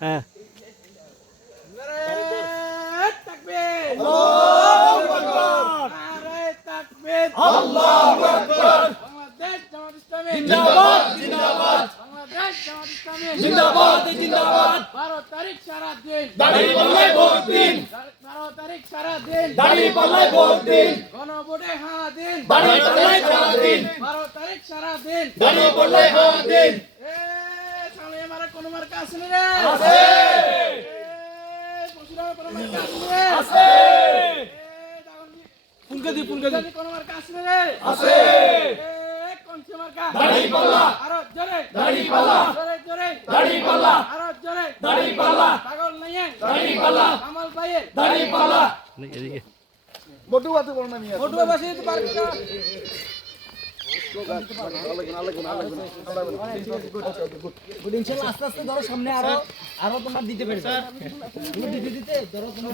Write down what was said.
হ্যাঁ জিন্দাবাদ জিন্দাবাদ জিন্দাবাদ জিন্দাবাদ 12 তারিখ সারা দিন দাঁড়িপাল্লায় ভোট দিন 12 তারিখ সারা দিন দাঁড়িপাল্লায় ভোট দিন গণভোটে হ্যাঁ দিন দাঁড়িপাল্লায় সারা দিন 12 তারিখ সারা দিন দাঁড়িপাল্লায় হ্যাঁ দিন এ সামনে আমার কোন মার্কা আছে না রে আছে পশুরাম কোন মার্কা আছে রে আছে পুনকাদি কোন মার্কা আছে রে আছে কোন মার্কা দাঁড়িপাল্লা আরো জোরে দাঁড়িপাল্লা জোরে জোরে দাঁড়িপাল্লা আরো জোরে দাঁড়িপাল্লা পাগল নাই দাঁড়িপাল্লা কামাল ভাইয়ের দাঁড়িপাল্লা এদিকে মোটুয়া বাসি তো পারবি না আস্তে আস্তে ধরো সামনে আরো তোমার দিতে পারে স্যার দিতে দিতে ধরো তোমার